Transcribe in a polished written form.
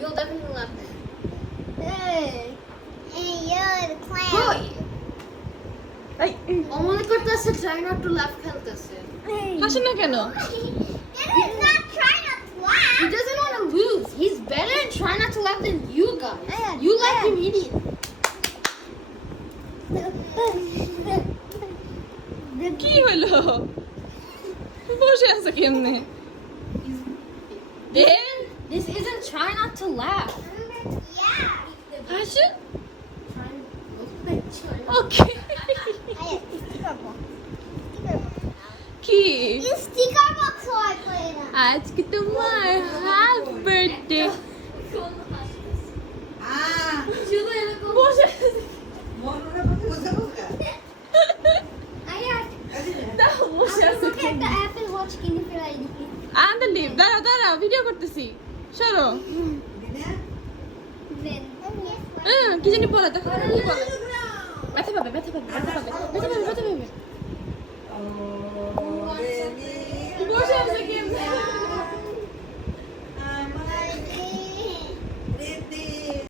You'll definitely laugh. Hey, you're the clown. Boy, এই অমনে করতেছে try not to laugh খেলতেছে. হাসেন না কেন? He's not trying not to laugh. He doesn't want to lose. He's better and try not to laugh than you guys. Yeah. You laugh immediately. কি হলো? বসে আছে কেমনে? This isn't try not to laugh. Yeah. Hasen? Try not okay. Hey, sticker box. Sticker box. কি? You sticker box so I play it. আজকে তোমার half birthday. শুধু এরকম বসে আছে। দাও, বসে আছে Look at কেন? the Apple Watch. Can you feel it? আন্দার লিভ, দাঁড়াও দাঁড়াও, ভিডিও করতেছি। সরো। Then. কি জানি বলে, দেখো কি বলে। ব্যথা পাবে, ব্যথা পাবে, ব্যথা পাবে, ব্যথা পাবে, ব্যথা পাবে।